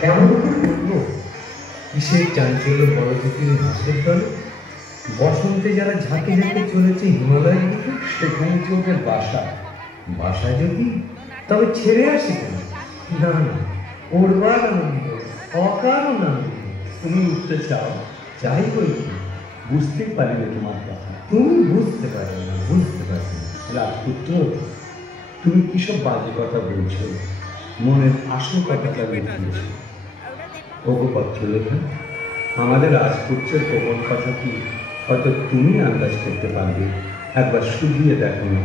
কেমন করে বলবো? কিসের চাঞ্চল্য বড়দিকে হাসের দলে? বসন্তে যারা ঝাঁকে ঝাঁকে চলেছে হিমালয়ের দিকে, সেখানে কি ওদের বাসা? বাসা যদি তবে ছেড়ে আসে কেন? না না, ওরবার আনন্দ, অকারণ আনন্দ। তুমি উঠতে চাও? চাই বই কি, বুঝতেই পারিনি তোমার কথা। তুমি বুঝতে পারো না, বুঝতে পারো না। রাজপুত্র, তুমি কিসব বাজে কথা বলছো? মনের আসল কথাটা বেরিয়েছে। ওগো পত্রলেখা, আমাদের রাজপুত্রের গোপন কথা কি হয়তো তুমি আন্দাজ করতে পারবে? একবার শুধিয়ে দেখো না।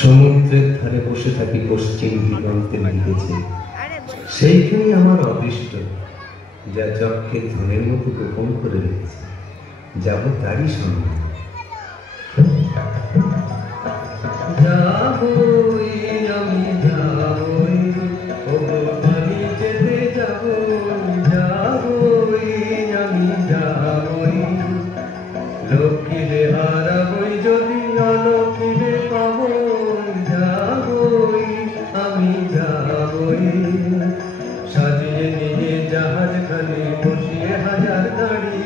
সমুদ্রের ধারে বসে থাকি পশ্চিম দিগন্তে লিখেছে, সেইখানে আমার অদৃষ্ট যা চক্ষে ধনের মতো গোপন করে রেখেছে, যাব তারই সঙ্গে। যাবই আমি যাবই, ওগো বাড়ি যেতে যাবই, যাবই আমি যাবই, লক্ষ্মীরে হারাবই যদি অলক্ষ্মীরে পাবই, যাবই আমি যাবই, সাজিয়ে নিয়ে জাহাজখানে বসিয়ে হাজার গাড়ি,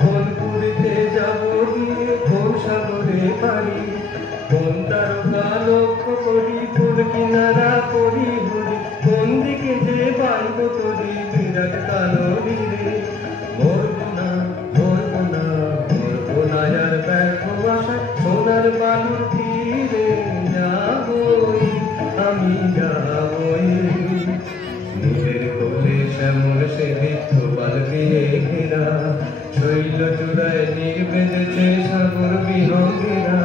কোন পুরীতে যাব গিয়ে কোন সাগরে পারি, কোন তারকা লক্ষ্য করি কোন কিনারা করি ঘুরি, কোন দিকে যে বাইব করি বিরাট কালো নীরে, মরবো না মরবো না মরবো না আর ব্যর্থ আশা সোনার বালুর তীরে, যাবই আমি যাবই, নীলের কোলে শ্যামল সে বৃক্ষ পাল দিয়ে ঘেরা, শৈল চূড়ায় নীর বেঁধেছে সাগর বিহঙ্গেরা,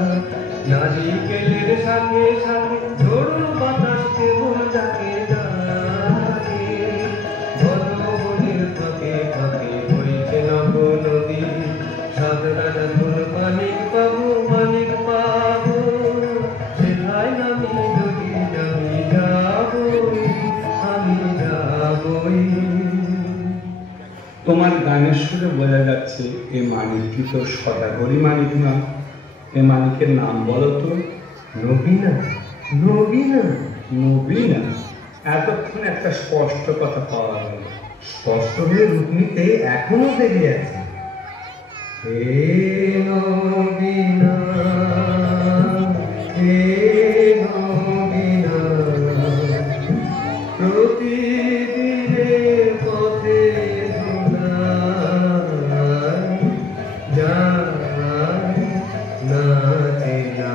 নারিকেলের সাথে সাথে ঝোড়ো বাতাস কেবল ডাকে ডাকে, বনবনের ফাঁকে ফাঁকে বইছে নব নদী, সাত রাজা ধুল মানিক পাবো মানিক পাবো, সেথায় নামি যদি আমি যাবই আমি যাবই। তোমার গানের সুরে বোঝা যাচ্ছে এ মানিক কি তোর সদাগরি মানিক না? এ মানিকের নাম বলো তো। নবীনা, নবীনা, নবীনা? এতক্ষণ একটা স্পষ্ট কথা পাওয়া গেল। স্পষ্ট হয়ে রূপ নিতে এখনো দেরি আছে। হে নবীনা, হে নবীনা, প্রতিদিনের পথে ধুলাই যায় না চেনা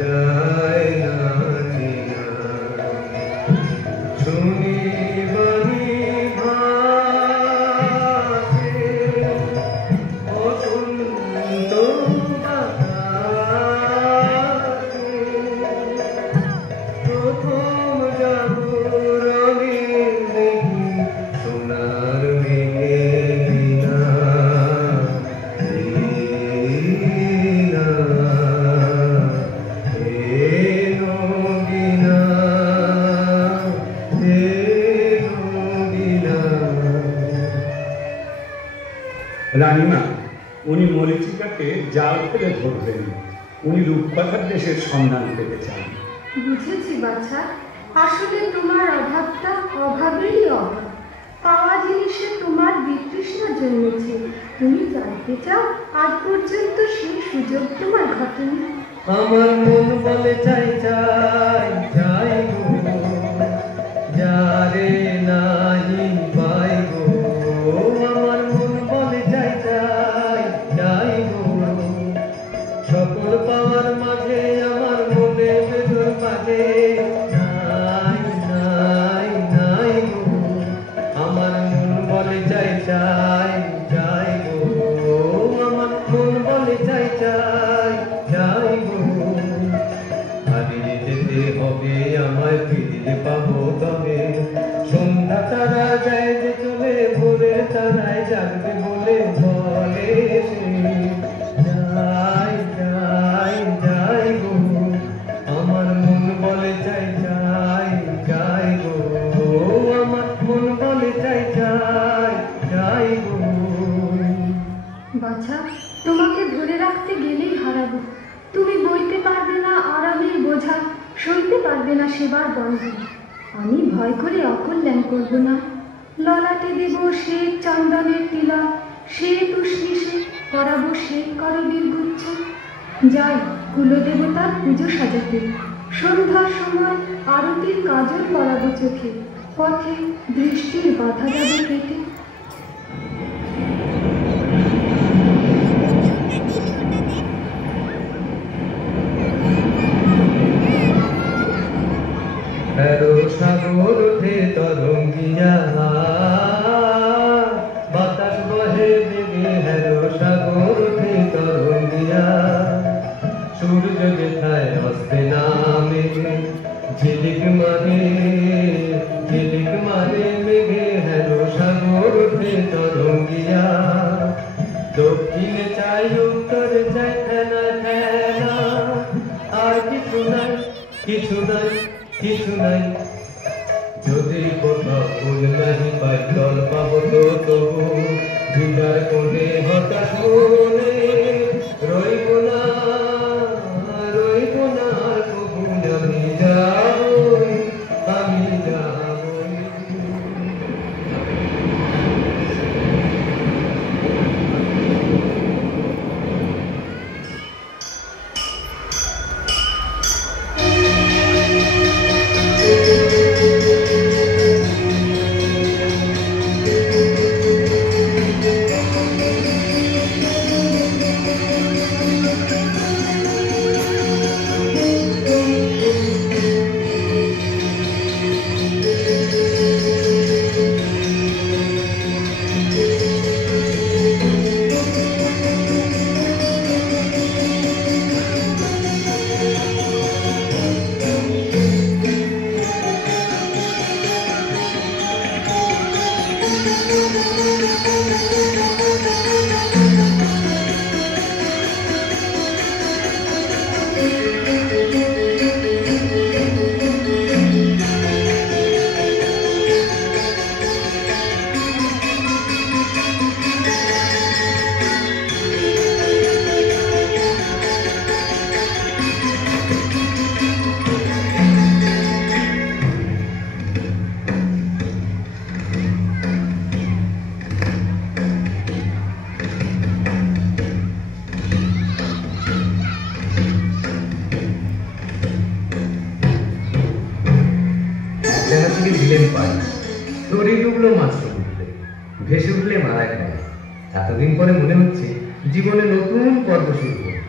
যায় না চেনা, শুনি বাণী ভাসে বসন্ত বাতাসে, রানীমা, উনি মরিচিকাকে জাল ফেলে ধরবেন। উনি রূপকথার দেশের সন্ধান পেতে চান। বুঝেছি বাছা, আসলে তোমার অভাবটা অভাবেরই অভাব। পাওয়া জিনিসে তোমার বিতৃষ্ণা জন্মেছে। তুমি জানতে চাও আজ পর্যন্ত সেই সুযোগ তোমার ঘটেনি। আমার মন বলে চাই চাই চাই গো, যারে নাহি পাই গো। আমার মন বলে চাই চাই চাই গো, সকল পাওয়ার মাঝে আমার মনে বেদর মাঝে নাই নাই নাই গো। আমার মন বলে চাই চাই চাই গো, আমার মন বলে চাই চাই চাই গো। হারিয়ে যেতে হবে আমায়, ফিরে পাবো তবে। সন্ধ্যা তারা যায় যে চলে, ভোরের তারায় জাগবে বলে বলে সে। যাই যাই যাই গো, আমার মন বলে চাই চাই চাই গো। আমার মন বলে চাই চাই চাই গো। বাছা, তোমাকে ধরে রাখতে গেলেই হারাবো। তুমি বইতে পারবে না আরামের বোঝা, সইতে পারবে না সেবার বন্ধন। আমি ভয় করে অকল্যাণ করব না। ললাটে দেব সে চন্দনের তিলক, সে তুষ্ণিসে করাবো সে করবীর গুচ্ছ। যাই কুলদেবতার পুজো সাজাতে, সন্ধ্যার সময় আরতির কাজল পরাবো চোখে, পথে দৃষ্টির বাধা যাবে কেটে। হ্যারো সাগর ওঠে তরঙ্গিয়া, বাতাস বহে বেগে। হ্যারো সাগর ওঠে তরঙ্গিয়া, সূর্য যেথায় অস্তে নামে, ঝিলিক মারে মেঘে। হ্যারো সাগর ওঠে তরঙ্গিয়া, দক্ষিণে চাই উত্তরে চাই ফেনা ফেনা। আর কিছু নাই কিছু নাই কিছু নাই, যদি কোথাও ফুল নাহি পাই জল পাবো তো তবু। হৃদয় কোণে হতাশ মনে রইব না আর কবু। আমি যাবই আমি যাবই। দিলেন পাই, তরি ডুবলো মাছ উঠলে, ভেসে উঠলে মারা গেল। এতদিন পরে মনে হচ্ছে জীবনে নতুন পর্ব শুরু করব।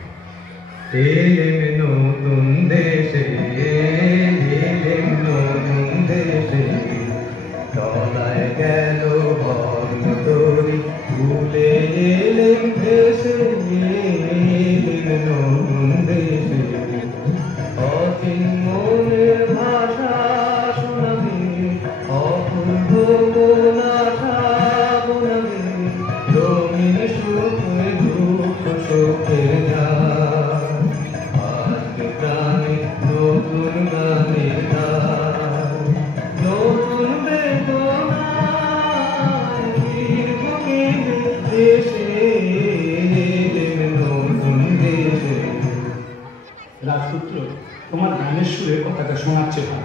এলেম নতুন দেশে, এলেম নতুন দেশে, তলায় গেল বর্ণ তরি, ভুলে এলেম দেশে, এলেম নতুন দেশে। অচিন মনের ভাষা শোনাবে, অপূর্ব কোন আশা বোনাবে, রঙিন সুখে দুঃখ সুখের গান। আজকে প্রাণে নতুন গানের গান, নতুন বেদনা কথাটা শোনাচ্ছে না,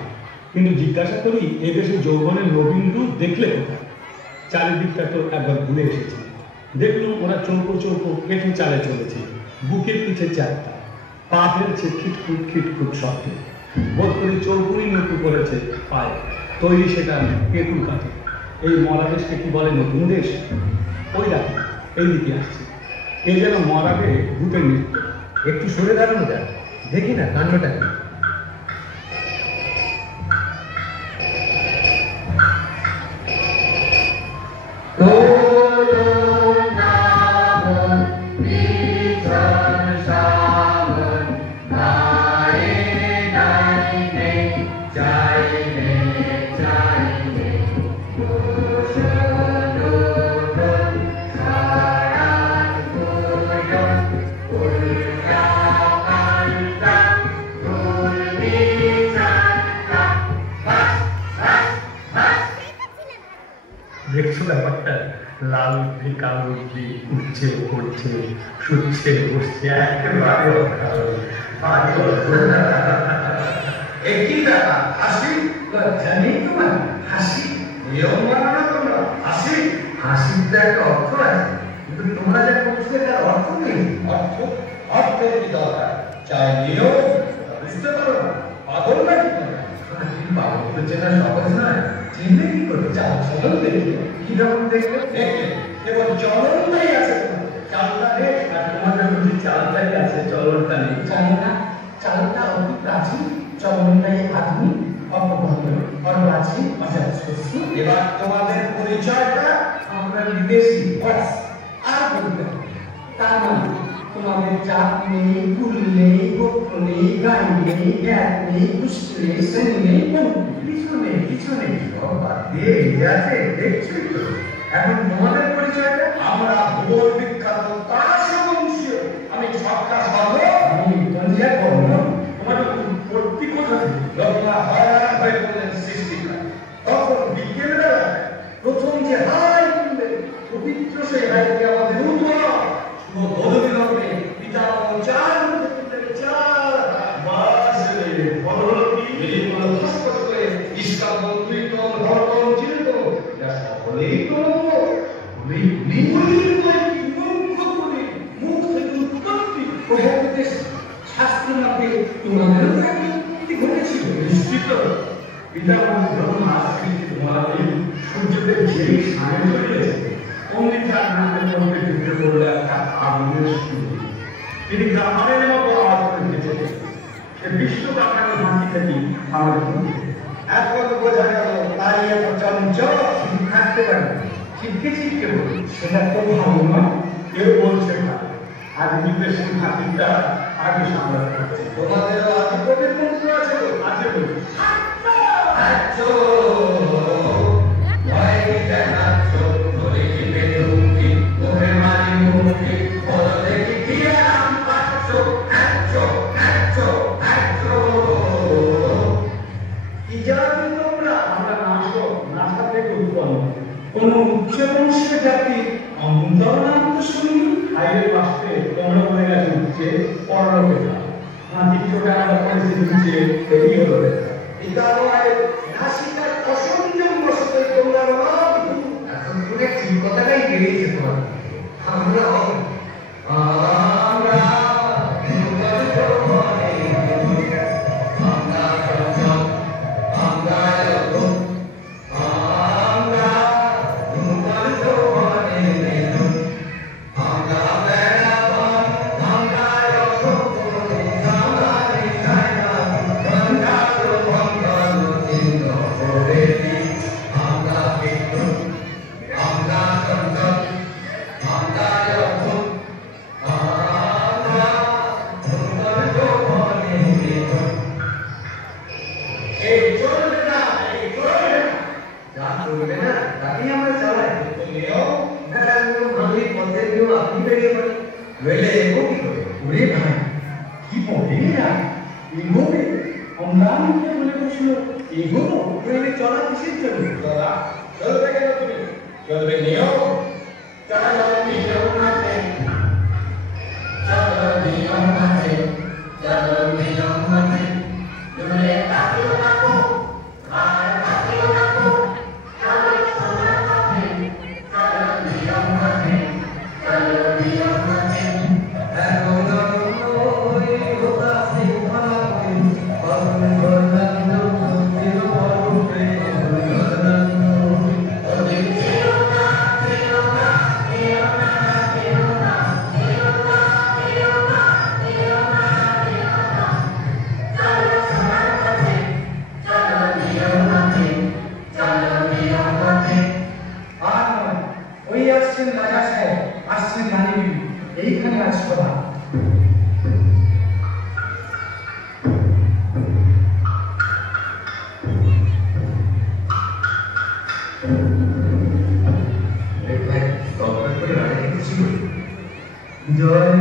কিন্তু জিজ্ঞাসা করি এদেশে যৌবনের নবীন রূপ দেখলে কোথায়? চারিদিকটা তো একবার ঘুরে এসেছি, দেখলুম ওরা চৌকো চৌকো কেটে চালে চলেছে, বুকের পিঠে চারটা, পা ফেলছে খিটখুট খিটখুট শব্দে। বোধ করি চৌকুনি নতুন করেছে পায়ে, তৈরি সেটা পেটুল কাঠে। এই মরা দেশকে কি বলে নতুন দেশ? ওই রাখি এইদিকে আসছে, এ যেন মরাবে ভূতের নৃত্য। একটু সরে দাঁড়ানো যায়, দেখি না কাণ্ডটা কি। দেখছো ব্যাপারটা? লাল উঠে কালো উঠে উঠছে পড়ছে শুচ্ছে বসছে একেবারে একই ব্যাপার, হাসি লজ্জা নেই তোমার? হাসি নিয়ম মানো না তোমরা? হাসি, হাসির তো একটা অর্থ আছে, কিন্তু তোমরা যা করছো তার অর্থ নেই। অর্থ? অর্থের কি দরকার? চাই নিয়ম, বুঝতে পারো না? পাগল নাকি তোমরা? পাগল তো চেনা সহজ নয়, চিনলে কি করে? চাল চলন দেখলে কিরকম দেখলে? দেখলে এবার চলনটাই আছে, চালটা নেই, আর তোমাদের বুঝি চালটাই আছে, চলনটা নেই। জানি না, চালটা অতি প্রাচীন, চলনটাই আধুনিক, অপভ্রষ্ট অর্বাচীন অজাতশস্য। এবার তোমাদের পরিচয়টা? আমরা বিদেশি, ব্যাস, আর বলতে হবে। তার মানে তোমাদের জাত নেই, কুল নেই, গোত্র নেই, গান নেই, জ্ঞান নেই, পুষ্টি নেই, শ্রেণী নেই, কিছু নেই, কিছু নেই, সব বাদ দিয়ে এই যে আছে, দেখছোই তো। এখন তোমাদের পরিচয়টা? আমরা ভূগোল বিখ্যাত তারাশো বংশীয়। আমি ছক্কা সর্ব, আমি পঞ্জা কর্ম। তোমাদের উৎপত্তি কোথা থেকে? লোকরা হয়রান হয়ে বললেন সৃষ্টিকার। তখন বিকেলবেলা প্রথম যে হাই তুললেন, পবিত্র সেই হাইকে আমাদের উদ্ভব শুভ ধর্মী লগ্নে পিতা চার চার মাস ফলরূপী এগুলো ধস্পস করে ইস্কাবন কীর্তন ধর্ম চিন্ত, যা সকলেই তো মুখ থেকে উৎপত্তি প্রভাবিত শাস্ত্রের মধ্যে তোমাদেরও কি ঘটেছিল? নিশ্চিত পিতা ধর্ম আসছে তোমাদের সূর্যকে ঝেড়ে সামনে চলেছে, অমনি তার নামের মধ্যে ঢুকে পড়লো একটা আগুনের সূর্য। তিনি গ্রামের মতো আওয়াজ করে গেছে, সে বিশ্বকাপের মাটি থেকে আমাদের এখন বোঝা গেল তাই এত চঞ্চল থাকতে পারে। ছিটকে ছিটকে বলি সেটা তো ভালো নয়, কেউ বলছে ভালো। আজ বিদেশের খাতিরটা আগে সামলাতে হচ্ছে। তোমাদেরও আদি কবির মন্ত্র আছে তো? আছে বলি কোন উচ্চ বংশের জাতি অন্তর নাম তো শুনি। হাইরে বাসতে তোমরা বলে গেছে উঠছে পরলোকে দ্বিতীয়টা আমরা করেছি নিচে, এই হলো এখন পুরো ঠিক কথাটাই বেরিয়েছে তোমার। আমরা Jangan আসছেন রাজা সাহেব, আসছেন রানী বিবি, এইখানে আজ সভা। জয়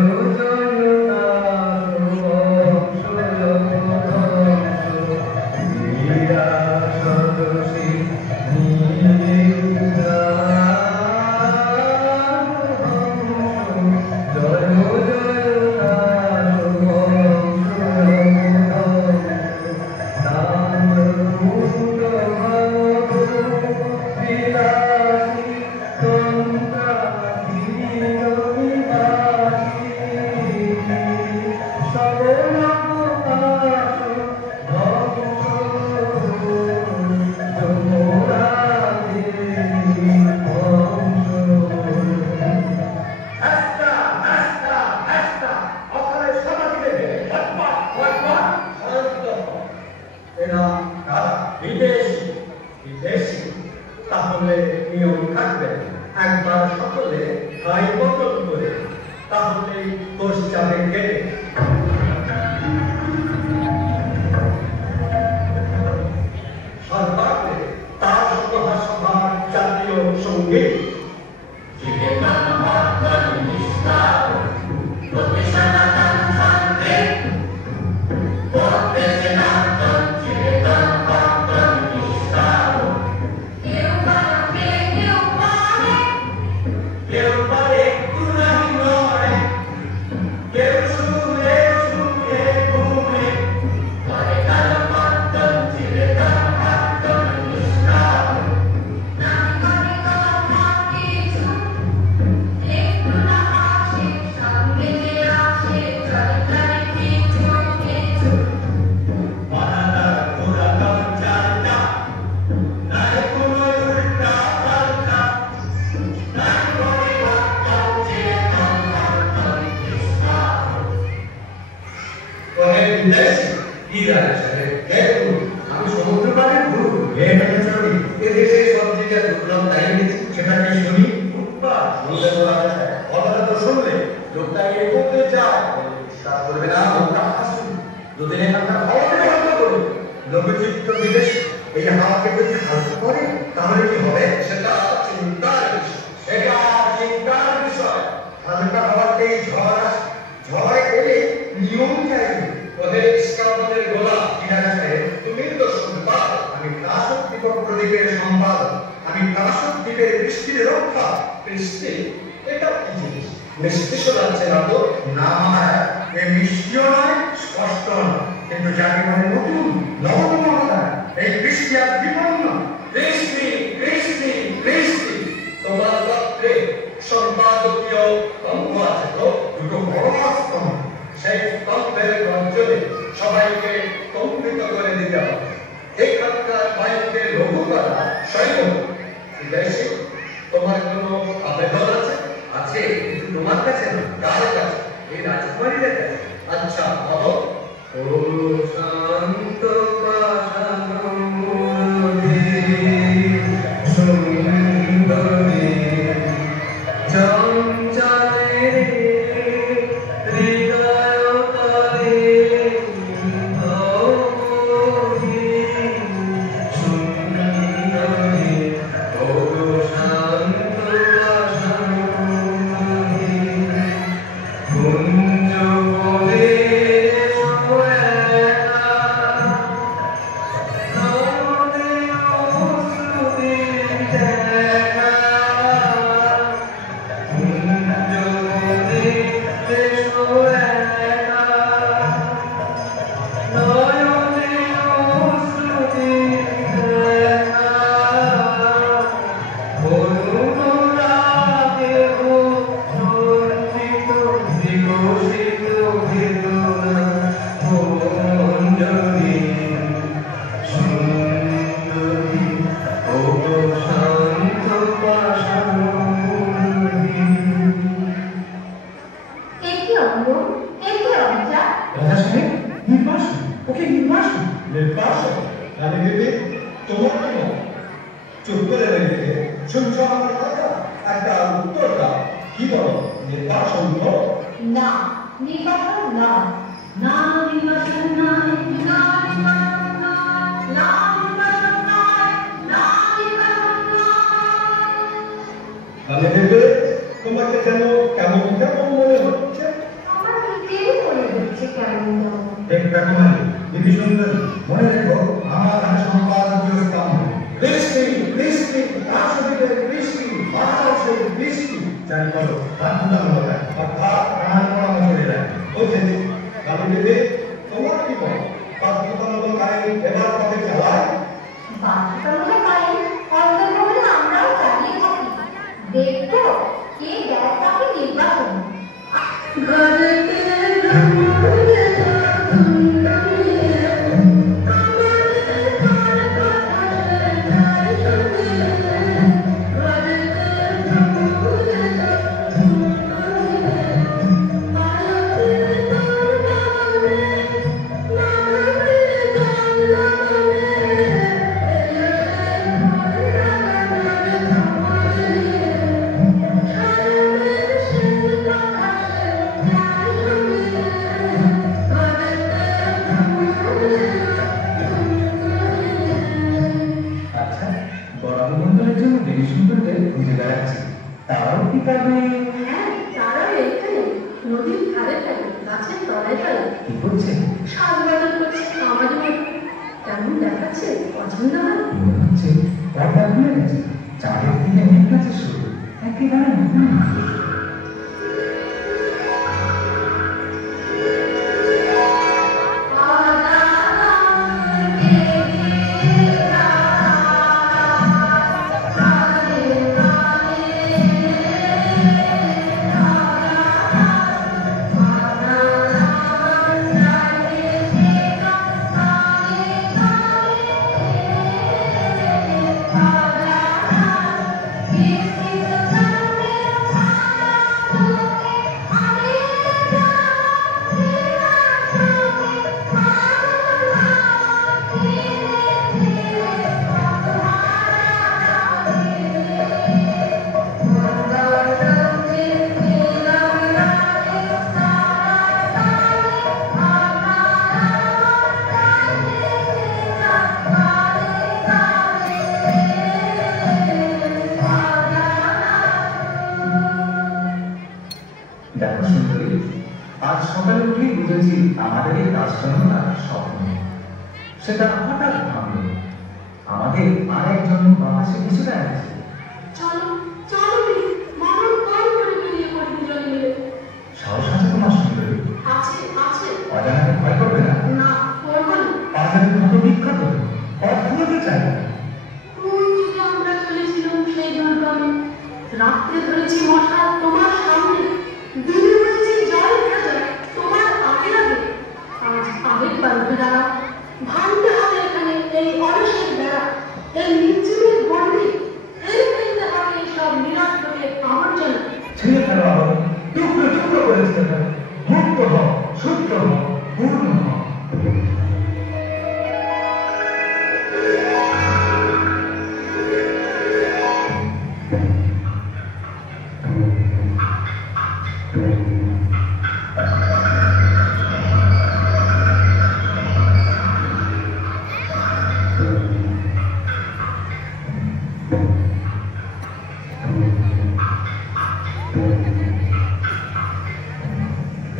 তাহলে নিয়ম থাকবে, একবার সকলে খাই বদল করে, তাহলে দোষ যাবে কেটে। সরকারে তার সভার জাতীয় সঙ্গীত আমি সমুদ্র পাড়ের গুরু এদেশে সব জায়গায় ঢুকলাম, তাই সেটাকে শুনি কথাটা তো শুনলে লোকটা এ করতে চায় বিশ্বাস করবে না। লোকটা আসুন দুদিন এখানকার খাওয়াতে বন্ধ করুন, লোকচিত্র বিদেশ এই হাওয়াকে যদি হালকা করে তাহলে কি হবে সেটা চিন্তার বিষয়। এটা চিন্তার বিষয়। হালকা হওয়াতে ঝড় আসে, ঝড় এলে নিয়ম চাইবে। ওদের ইস্কাবাদের গোলা কিনারা সাহেব, তুমি তো শুনবা আমি কাশক দীপক প্রদীপের সম্পাদ, আমি কাশক দ্বীপের বৃষ্টির রক্ষা। বৃষ্টি এটা কি জিনিস? মিষ্টি শোনাচ্ছে না তো? না মহারাজ, এ মিষ্টিও নয় স্পষ্ট নয়, কিন্তু যাকে বলে নতুন নবমতা এই বৃষ্টি আর বিপন্ন। বৃষ্টি বৃষ্টি বৃষ্টি তোমার পত্রে সম্পাদকীয় স্তম্ভ আছে তো, দুটো বড় স্তম্ভ, সেই স্তম্ভের গর্জনে সবাইকে স্তম্ভিত করে দিতে হবে। এখানকার বায়ুকে লঘু করা সৈন্য দেশে তোমার কোনো আবেদন আছে? আছে, কিন্তু তোমার কাছে না। কার কাছে? এই রাজকুমারীদের কাছে। আচ্ছা বলো। ও শান্ত করো নির্বাসন করো না নির্বাচন নয়, না নির্বাচন নয়, না নির্বাচন নয়, না নির্বাচন নয়, না নির্বাচন নয়। তাহলে ভেবে তোমাকে যেন কেমন কেমন মনে হচ্ছে। আমার নিজেই মনে হচ্ছে কেমন কেমন। এক রকমারি দিদি সুন্দরী মনে রেখো আমার কাছে সম্পাদকীয় কাম বৃষ্টি বৃষ্টি রাষ্ট্রপতির বৃষ্টি মহারাষ্ট্রের বৃষ্টি জানি করো প্রার্থনা হবে অর্থাৎ প্রাণ পরামর্শ করে দেয় বলছে তাহলে ভেবে তোমার কি বল বাধ্যতামূলক আইন এবার কবে চালায় বাধ্যতামূলক আইন অন্তর্ভুক্ত আমরাও চালিয়ে থাকি। দেখবো কে দেয় তাকে নির্বাচন। আচ্ছা, বরাবন্ধনের জন্য দেবী সুন্দরদের খুঁজে বেড়াচ্ছি, তারাও কি পাবে? হ্যাঁ, তারাও এখানে নদীর ধারে ধারে গাছের তলায় তলায় কি করছে? সাজবাদন করছে আমাদের মতো। কেমন দেখাচ্ছে? পছন্দ হয়? মনে হচ্ছে পর্দা খুলে গেছে, চাঁদের দিকে মেঘ গাছের শুরু, একেবারে মনে হয় দেখো সুন্দরী, আজ সকালে উঠেই বুঝেছি আমাদের এই রাষ্ট্রটা স্বপ্ন, সেটা হঠাৎ ভাঙল। আমাদের আরেক জন্ম বাতাসে কিছুটা আছে। চলো চলো দিদি, মরণ কল করে বেরিয়ে পড়ি দুজন মিলে। সাহস আছে তোমার সুন্দরী? আছে আছে। অজানাকে ভয় করবে না? না, করবো না। পাহাড়ের মতো বিখ্যাত পথ ভুলতে চাই না। কোন দিকে আমরা চলেছিলাম সেই দুর্গমে? রাত্রে ধরেছি মশা তোমার সামনে, দিনে বলেছি জল ভেজা তোমার আগে আগে। আজ আগের বাড়িতে দাঁড়া, ভাঙতে হবে এখানে এই অলসের বেড়া, এই নির্জীবের গণ্ডি, এই ফেলতে হবে এই সব নিরাট লোকের আবর্জনা। ছেড়ে ফেলো আবার, টুকরো টুকরো করে ছেড়ে ফেলো। মুক্ত হও, শুদ্ধ হও, পূর্ণ হও।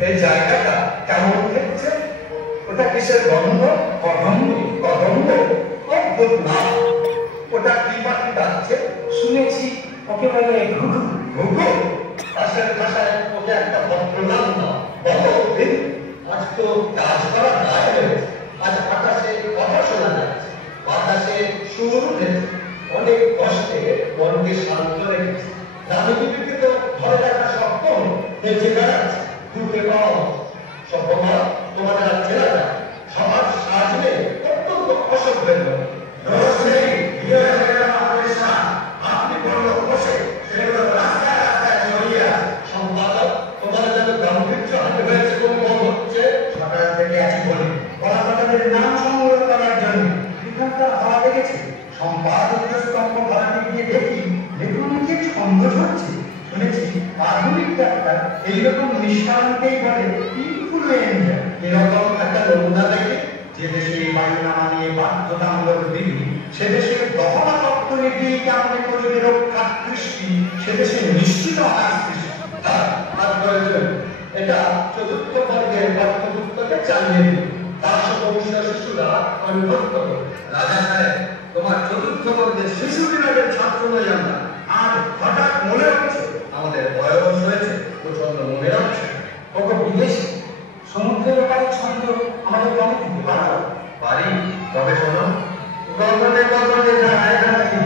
এই জায়গাটা কেমন দেখছে? ওটা কিসের গন্ধ? কদম্ব কদম্ব অদ্ভুত না। ওটা কি পাখি ডাকছে? শুনেছি ওকে বলে ঘুঘু। ঘুঘু? পাশের ভাষায় ওকে একটা ভদ্র নাম না বলো দিন। আজ তো কাজ করা গায়ে হয়েছে, আজ আকাশে কথা শোনা যাচ্ছে, বাতাসে সুর উঠেছে। অনেক কষ্টে মনকে শান্ত রেখেছে। রাজনীতিকে তো ধরে রাখা শক্ত বেঁচে বেড়াচ্ছে ঘুরতে পাও। সভ্যমা তোমাদের আর চেনা যায়, সমাজ সাজলে অত্যন্ত অসভ্যের মতো। দোষ নেই, আপনি বলল বসে সেগুলো রাস্তায় রাস্তায় ছড়িয়ে আছে। সম্পাদক তোমার যেন গাম্ভীর্য হাতে হয়েছে কোন মন হচ্ছে। সকাল থেকে আছি বলি কলাকাতাদের নাম সংগ্রহ করার জন্য এখানকার হাওয়া লেগেছে। সম্পাদকীয় স্তম্ভ ভাড়াতে গিয়ে দেখি লেখক নিচে ছন্দ ধরছে। শুনেছি আধুনিক রাখার এইরকম নিষ্ঠানকেই বলে ইনফ্লুয়েঞ্জা। এরকম একটা নমুনা দেখে যে দেশে এই বায়ুনামা নিয়ে বাধ্যতামূলক বিধি, সে দেশের দহনা অর্থনীতি কেমন করে রক্ষার দৃষ্টি, সে দেশে নিশ্চিত হওয়ার সৃষ্টি। আর প্রয়োজন এটা চতুর্থ বর্গের পাঠ্যপুস্তকে চালিয়ে দিন, তার সমস্যা শিশুরা অন্তর্ভুক্ত করবে। রাজা সাহেব, তোমার চতুর্থ বর্গের শিশু বিভাগের ছাত্র নই আমরা, আর হঠাৎ মনে হচ্ছে আমাদের বয়স হয়েছে, প্রচন্ড মনে রাখছে। কত বিদেশি সমুদ্রের ব্যাপারে ছন্দ আমাদের কেমন দিতে পারো? পারি, তবে শোনো, গগনে গগনে যায় রাখি,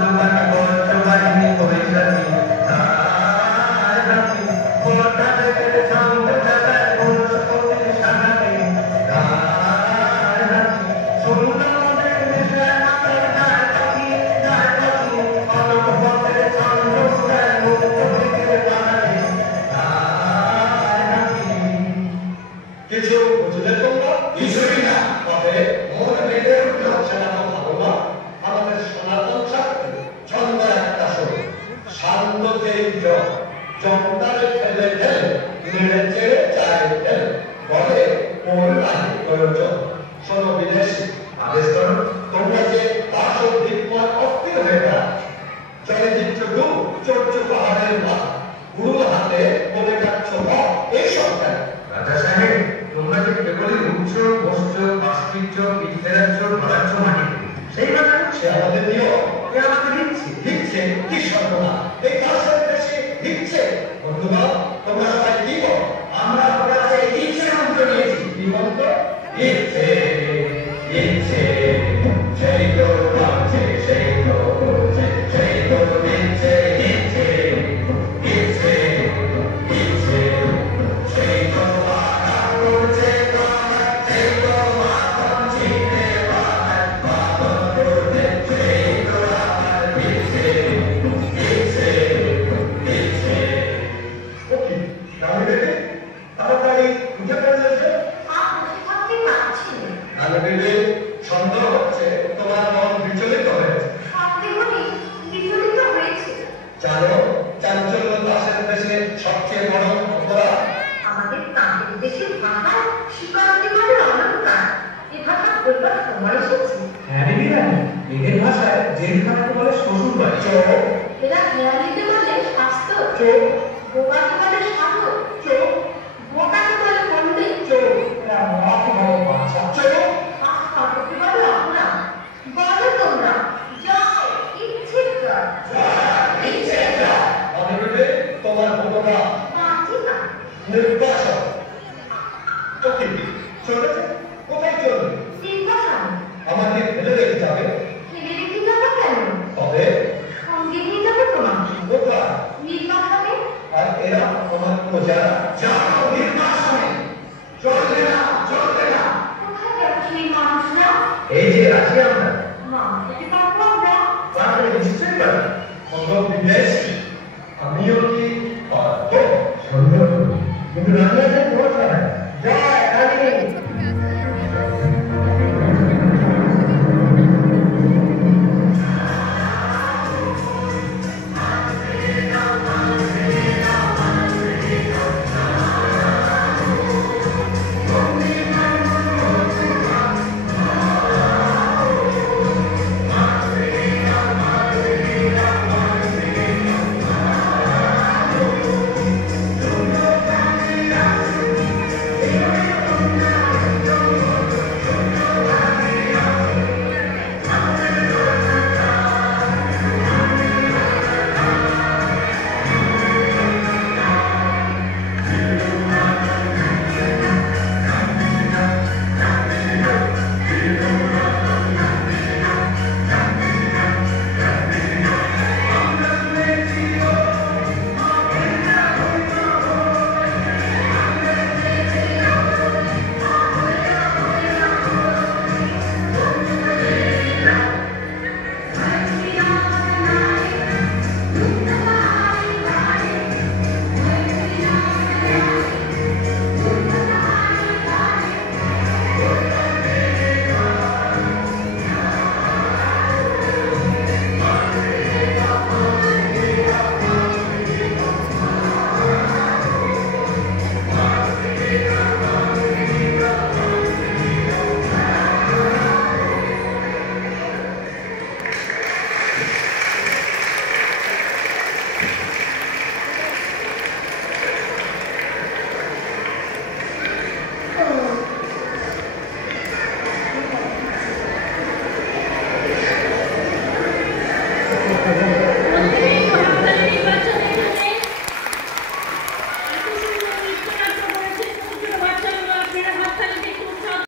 তোমাকে বজ্র বাহিনী করে রাখি, যায় রাখি, কোটা থেকে ছন্দ চালায় পুরুষ কবি সানাকে, যায় রাখি, সমুদ্র মধ্যে মিশে মাথার যায় রাখি, অনক পথে ছন্দ উড়ায় মুক্ত থেকে পারে, যায় রাখি। কিছু বুঝলে তোমরা? কিছুই না। তবে মন মেলে উঠল সেটা তো ভালো না। আমাদের সনাতন শাস্ত্রে ছন্দ একটা শোনো, শান্ত যেই জল জমটারে ফেলে ফেলে নেড়ে চেড়ে চায় ফেলে বলে ওর লাগে প্রয়োজন। শোনো বিদেশি, আদেশ করো, তোমরা যে দাসোদ্দীপময় অস্থির হয়ে বেড়াচ্ছ, চলচ্চিত্র ডুব চড়ছো পাহাড়ের মা, গুরু হাতে বলে যাচ্ছ এইসব কেন? রাজা সাহেব, তোমরা যে কেবলই উঠছো, বসছো, পাশ ফিরছো, পিঠ ফেরাচ্ছ, ধরাচ্ছ মাটিতে, সেই কথা হচ্ছে আমাদের দিও, এ আমাদের হিচ্ছে কি সর্বনা, এই দাসের দেশে হিচ্ছে। বন্ধুগণ, তোমরা সবাই কি বল? আমরা ওরা যে হিচ্ছে মন্ত্র নিয়েছি। কি মন্ত্র? হিচ্ছে, হিচ্ছে, সেই তো ভাবছে, সেই তো করছে, সেই তো দিচ্ছে, হিচ্ছে, হিচ্ছে, হিচ্ছে, সেই তো বাধা করছে, সেই তো মাখন চিনে বাধা করছে, সেই তো আবার হিচ্ছে, হিচ্ছে, হিচ্ছে। ওকে, গানে বেটে তাড়াতাড়ি উঠে পড়েছে। গানে বেটে সন্দেহ হচ্ছে তোমার মন বিচলিত হয়েছে। জানো, চাঞ্চল্য দাসের দেশে সবচেয়ে বড় অপরাধ। আমাদের তাঁতের দেশের ভাষা স্বীকারটি বলে অলঙ্কার। এ ভাষা বলবার সময় এসেছে। হ্যাঁ দিদি রানী, এদের ভাষায় জেলখানাকে বলে শ্বশুর বাড়ি। চোখ, এরা হেয়ালিতে বলে স্বাস্থ্য। চোখ, বোকাকে বলে সাধু। চোখ, বোকাকে বলে পণ্ডিত। চোখ, এরা মরাকে বলে বাচ্চা। চোখ, পাঠকে বলে অপরাধ। বলো তোমরা, জয় ইচ্ছে জয়, ইচ্ছে জয়। গানে বেটে তোমার ভোটটা বাঁচি না। নির্বাচন। ওকে, চলেছে? কোথায় চলবে? সিংহাসন আমাকে ফেলে রেখে যাবে? ফেলে রেখে যাবে কেন? তবে সঙ্গে নিয়ে যাবে তোমাকে কোথায়? নির্বাসনে। আর এরা আমার প্রজারা যাও নির্বাসনে। চলবে না, চলবে না। কোথায় যাচ্ছে এই মানুষরা? এই যে আছি আমরা। মা থেকে পারবো আমরা? পারবে, নিশ্চয়ই পারবে। অন্য বিদেশি, আমিও কি পারবো? সন্দেহ করি, কিন্তু রাজা